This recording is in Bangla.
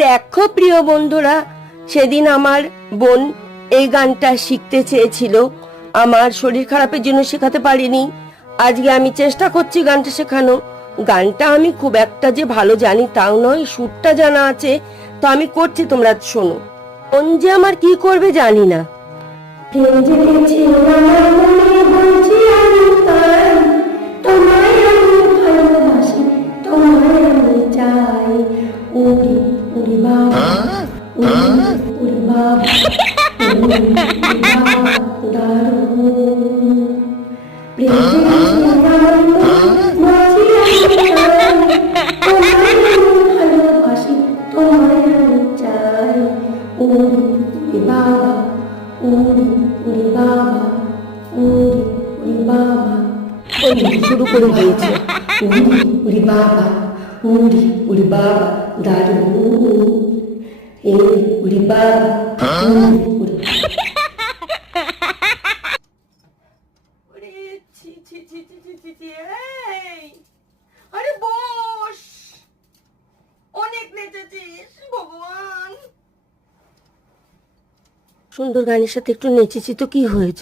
দেখো প্রিয় বন্ধুরা, সেদিন আমার বোন এই গানটা শিখতে চেয়েছিল। আমার শরীর খারাপের জন্য শেখাতে পারিনি। আজকে আমি চেষ্টা করছি গানটা শেখানো গানটা আমি খুব একটা যে ভালো জানি তাও নয়, সুরটা জানা আছে, তো আমি করছি, তোমরা শোনো। কোন যে আমার কি করবে জানি না। তোমায় আমি ভালোবাসি, তোমায় আমি চাই। শুরু করে দিয়েছে উড়ি উড়ি বাবা উড়ি উড়ি বাবা দারুণ এই আরে বস অনেক নেচেছিস ভগবান! সুন্দর গানের সাথে একটু নেচেছি তো কি হয়েছে?